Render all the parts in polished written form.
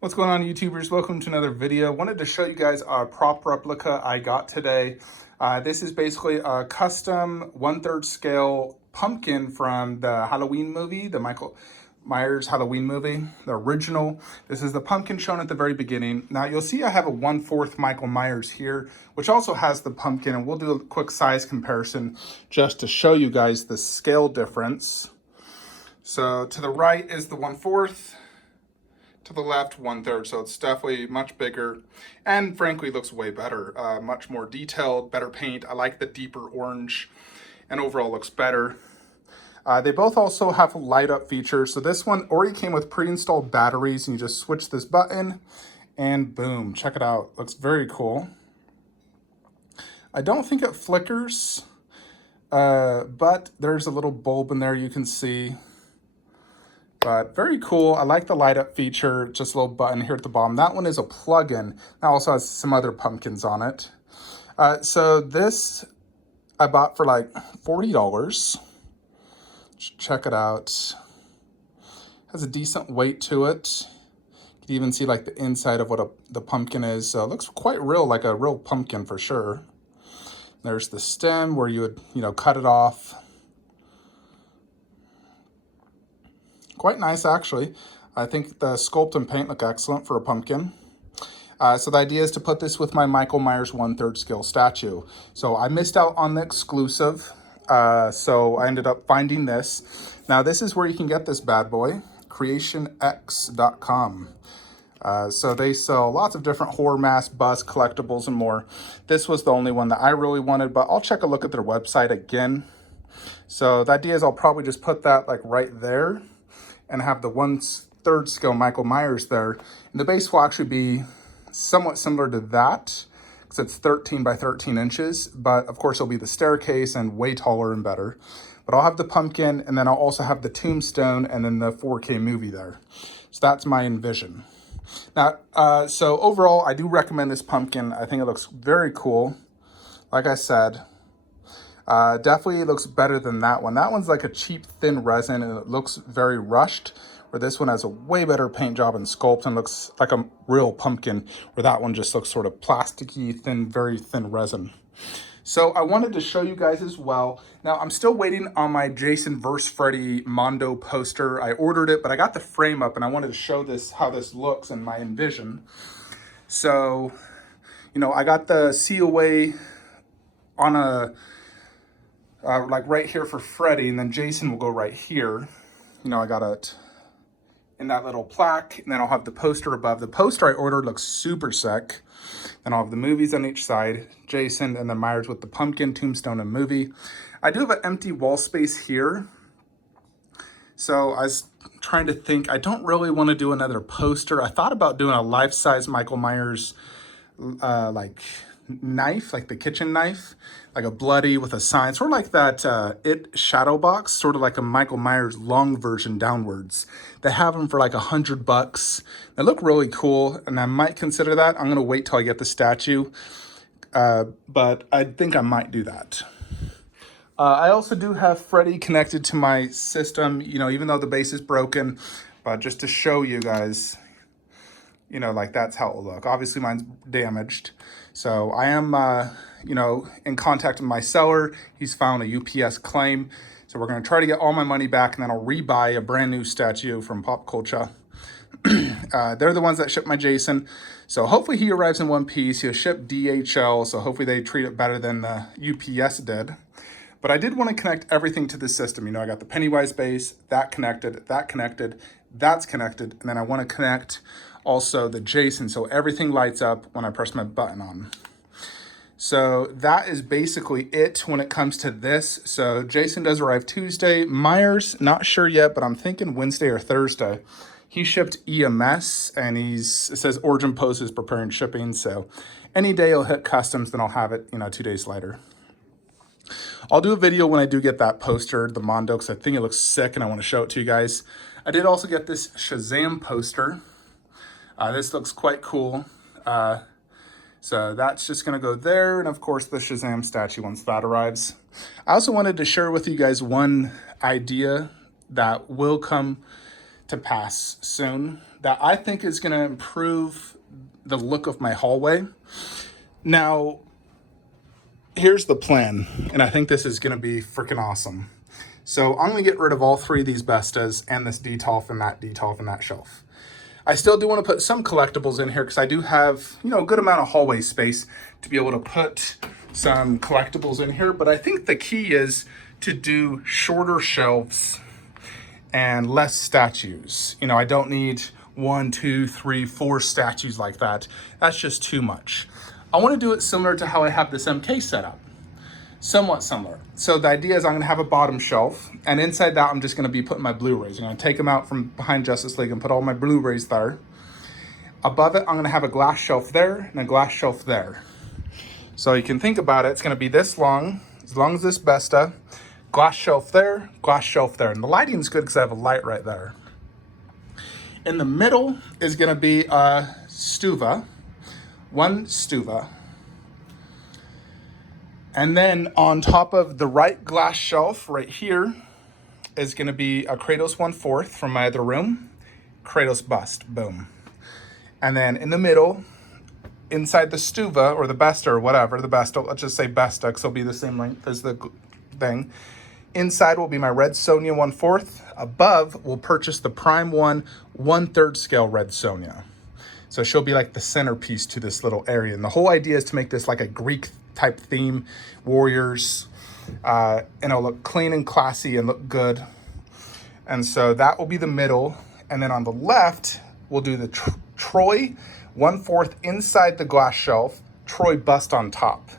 What's going on, YouTubers? Welcome to another video. Wanted to show you guys a prop replica I got today. This is basically a custom 1/3 scale pumpkin from the Halloween movie, the Michael Myers Halloween movie, the original. This is the pumpkin shown at the very beginning. Now you'll see I have a 1/4 Michael Myers here, which also has the pumpkin, and we'll do a quick size comparison just to show you guys the scale difference. So to the right is the 1/4. To the left, 1/3, so it's definitely much bigger, and frankly looks way better. Much more detailed, better paint. I like the deeper orange, and overall looks better. They both also have light up features. So this one already came with pre-installed batteries, and you just switch this button, and boom, check it out. Looks very cool. I don't think it flickers, but there's a little bulb in there you can see. But very cool. I like the light up feature, just a little button here at the bottom. That one is a plug-in. That also has some other pumpkins on it. So this I bought for like $40. Check it out. Has a decent weight to it. You can even see like the inside of what the pumpkin is. So it looks quite real, like a real pumpkin for sure. There's the stem where you would, cut it off. Quite nice, actually. I think the sculpt and paint look excellent for a pumpkin. So the idea is to put this with my Michael Myers 1/3 scale statue. So I missed out on the exclusive, so I ended up finding this. Now this is where you can get this bad boy, KreationX.com. So they sell lots of different horror masks, bust, collectibles, and more. This was the only one that I really wanted, but I'll check a look at their website again. So the idea is I'll probably just put that like right there, and have the 1/3 scale Michael Myers there. And the base will actually be somewhat similar to that, because it's 13 by 13 inches, but of course it'll be the staircase and way taller and better. But I'll have the pumpkin, and then I'll also have the tombstone and then the 4K movie there. So that's my envision. Now, so overall, I do recommend this pumpkin. I think it looks very cool. Like I said, definitely looks better than that one. That one's like a cheap, thin resin, and it looks very rushed, where this one has a way better paint job and sculpt and looks like a real pumpkin, where that one just looks sort of plasticky, thin, very thin resin. So I wanted to show you guys as well. Now, I'm still waiting on my Jason vs. Freddy Mondo poster. I ordered it, but I got the frame up, and I wanted to show this, how this looks in my envision. So, I got the COA on a like right here for Freddy, and then Jason will go right here. I got it in that little plaque, and then I'll have the poster above. The poster I ordered looks super sick. Then I'll have the movies on each side, Jason, and then Myers with the pumpkin, tombstone, and movie. I do have an empty wall space here. So I was trying to think, I don't really want to do another poster. I thought about doing a life-size Michael Myers like knife, like the kitchen knife, like a bloody with a sign, sort of like that It shadow box, sort of like a Michael Myers long version downwards. They have them for like $100. They look really cool, and I might consider that. I'm gonna wait till I get the statue, but I think I might do that. I also do have Freddy connected to my system, even though the base is broken, but just to show you guys, like that's how it will look. Obviously mine's damaged. So I am, in contact with my seller. He's found a UPS claim. So we're going to try to get all my money back, and then I'll rebuy a brand new statue from Pop Culture. They're the ones that ship my Jason. So hopefully he arrives in one piece. He'll ship DHL, so hopefully they treat it better than the UPS did. But I did want to connect everything to the system. I got the Pennywise base, that connected, that's connected, and then I want to connect also the Jason, so everything lights up when I press my button on. So that is basically it when it comes to this. So Jason does arrive Tuesday. Myers, not sure yet, but I'm thinking Wednesday or Thursday. He shipped EMS, and it says Origin Post is preparing shipping. So any day he'll hit customs, then I'll have it, 2 days later. I'll do a video when I do get that poster, the Mondo, because I think it looks sick and I want to show it to you guys. I did also get this Shazam poster. This looks quite cool. So that's just going to go there. And of course, the Shazam statue once that arrives. I also wanted to share with you guys one idea that will come to pass soon. that I think is going to improve the look of my hallway. Now, here's the plan, and I think this is going to be freaking awesome. So I'm going to get rid of all 3 of these Bestas and this detolf and that shelf. I still do want to put some collectibles in here because I do have, you know, a good amount of hallway space to be able to put some collectibles in here. But I think the key is to do shorter shelves and less statues. You know, I don't need 1, 2, 3, 4 statues like that. That's just too much. I want to do it similar to how I have this MK set up. Somewhat similar. So the idea is I'm going to have a bottom shelf, and inside that I'm just going to be putting my Blu-rays. I'm going to take them out from behind Justice League and put all my Blu-rays there. Above it, I'm going to have a glass shelf there and a glass shelf there. So you can think about it, it's going to be this long as this Besta, glass shelf there, glass shelf there. And the lighting's good because I have a light right there. In the middle is going to be a Stuva, one Stuva. And then on top of the right glass shelf right here is going to be a Kratos 1/4 from my other room. Kratos bust, boom. And then in the middle, inside the Stuva or the Besta or whatever, the Besta, let's just say Besta because it'll be the same length as the thing. Inside will be my red Sonya 1/4. Above, we'll purchase the Prime 1/3 scale red Sonya. So she'll be like the centerpiece to this little area. And the whole idea is to make this like a Greek type theme, warriors, and it'll look clean and classy and look good. And so that will be the middle. And then on the left, we'll do the Troy 1/4 inside the glass shelf, Troy bust on top.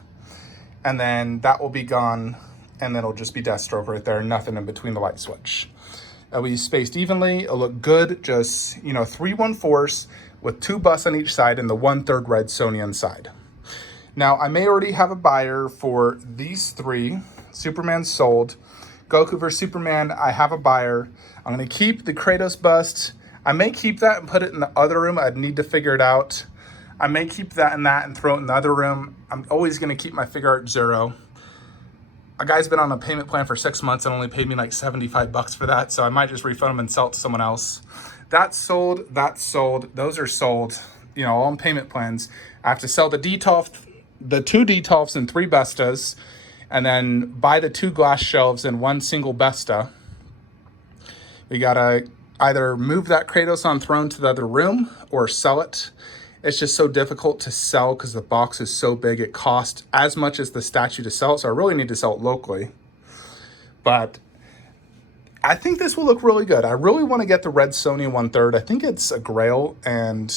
And then that will be gone. And then it'll just be Deathstroke right there, nothing in between the light switch. It'll be spaced evenly, it'll look good, just, you know, 3 1/4s with 2 busts on each side and the 1/3 red Sonya inside. Now, I may already have a buyer for these 3. Superman sold. Goku vs. Superman, I have a buyer. I'm going to keep the Kratos bust. I may keep that and put it in the other room. I'd need to figure it out. I may keep that and throw it in the other room. I'm always going to keep my Figure Art Zero. A guy's been on a payment plan for 6 months and only paid me like $75 for that, so I might just refund him and sell it to someone else. That's sold, those are sold, you know, all on payment plans. I have to sell the 2 detolfs and 3 Bestas, and then buy the 2 glass shelves and 1 single Besta. We gotta either move that Kratos on throne to the other room or sell it. It's just so difficult to sell because the box is so big. It costs as much as the statue to sell it, so I really need to sell it locally. But I think this will look really good. I really want to get the red Sonya 1/3. I think it's a grail, and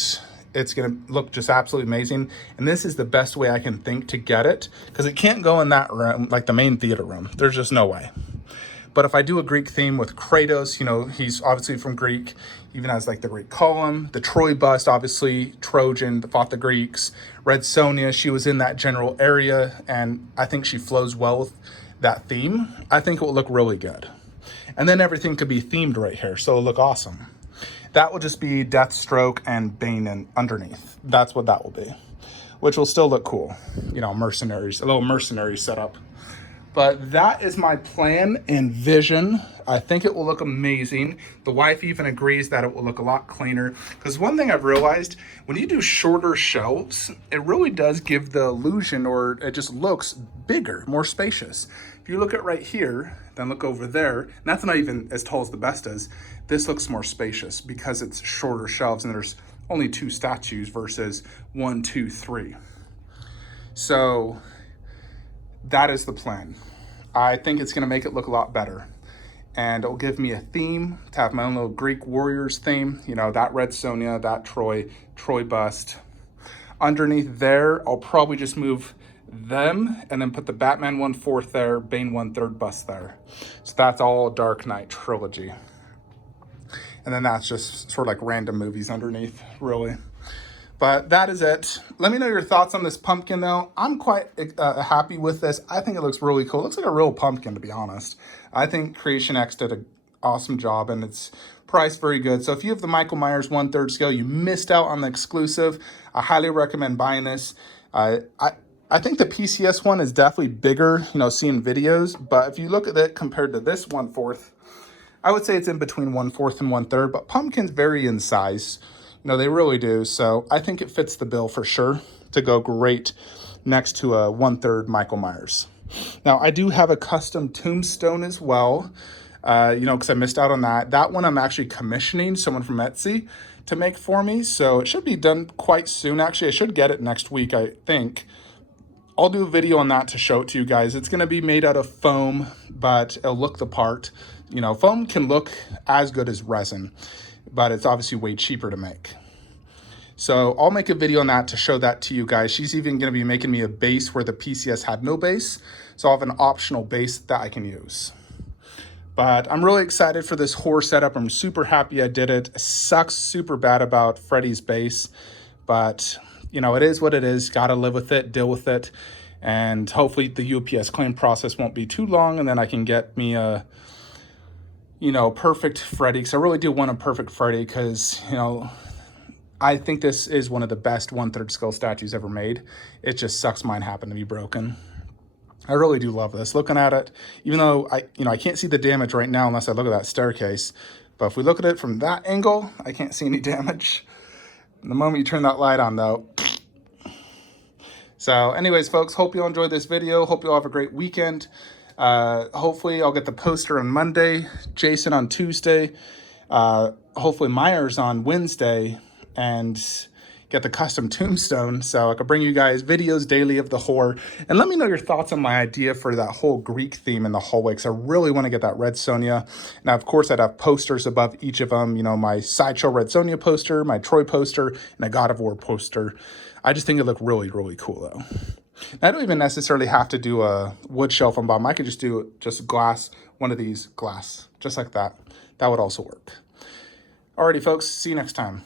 it's going to look just absolutely amazing. And this is the best way I can think to get it, because it can't go in that room, like the main theater room. There's just no way. But if I do a Greek theme with Kratos, you know, he's obviously from Greek, even has like the Greek column, the Troy bust, obviously Trojan that fought the Greeks, red Sonya, she was in that general area, and I think she flows well with that theme. I think it will look really good. And then everything could be themed right here, so it'll look awesome. That will just be Deathstroke and Bane underneath. That's what that will be, which will still look cool. You know, mercenaries, a little mercenary setup. But that is my plan and vision. I think it will look amazing. The wife even agrees that it will look a lot cleaner. Because one thing I've realized, when you do shorter shelves, it really does give the illusion, or it just looks bigger, more spacious. If you look at right here, then look over there, and that's not even as tall as the Bestas. This looks more spacious because it's shorter shelves and there's only 2 statues versus 1, 2, 3. So that is the plan. I think it's going to make it look a lot better. And it'll give me a theme to have my own little Greek warriors theme. You know, that red Sonya, that Troy bust. Underneath there, I'll probably just move them and then put the Batman 1/4 there, Bane 1/3 bust there. So that's all Dark Knight trilogy. And then that's just sort of like random movies underneath, really. But that is it. Let me know your thoughts on this pumpkin, though. I'm quite happy with this. I think it looks really cool. It looks like a real pumpkin, to be honest. I think KreationX did an awesome job, and it's priced very good. So if you have the Michael Myers 1/3 scale, you missed out on the exclusive. I highly recommend buying this. I think the PCS one is definitely bigger, you know, seeing videos. But if you look at it compared to this 1/4, I would say it's in between 1/4 and 1/3, but pumpkins vary in size. You know, they really do. So I think it fits the bill for sure to go great next to a 1/3 Michael Myers. Now, I do have a custom tombstone as well, you know, because I missed out on that. That one I'm actually commissioning someone from Etsy to make for me. So it should be done quite soon. Actually, I should get it next week, I think. I'll do a video on that to show it to you guys. It's going to be made out of foam, but it'll look the part. You know, foam can look as good as resin, but it's obviously way cheaper to make. So I'll make a video on that to show that to you guys. She's even going to be making me a base where the PCS had no base. So I'll have an optional base that I can use. But I'm really excited for this horror setup. I'm super happy I did it. It sucks super bad about Freddy's base, but you know, it is what it is. Got to live with it, deal with it. And hopefully the UPS claim process won't be too long, and then I can get me a, you know, perfect Freddy. Because I really do want a perfect Freddy, because, you know, I think this is one of the best 1/3 skull statues ever made. It just sucks mine happened to be broken. I really do love this. Looking at it, even though I can't see the damage right now unless I look at that staircase. But if we look at it from that angle, I can't see any damage. The moment you turn that light on, though. So anyways, folks, hope you all enjoyed this video. Hope you all have a great weekend. Hopefully I'll get the poster on Monday, Jason on Tuesday, hopefully Myers on Wednesday, and get the custom tombstone so I could bring you guys videos daily of the horror. And let me know your thoughts on my idea for that whole Greek theme in the hallway, because I really want to get that Red Sonja. Now, of course, I'd have posters above each of them. You know, my Sideshow Red Sonja poster, my Troy poster, and a God of War poster. I just think it looked really, really cool, though. I don't even necessarily have to do a wood shelf on bottom. I could just do just glass, one of these glass, just like that. That would also work. Alrighty, folks, see you next time.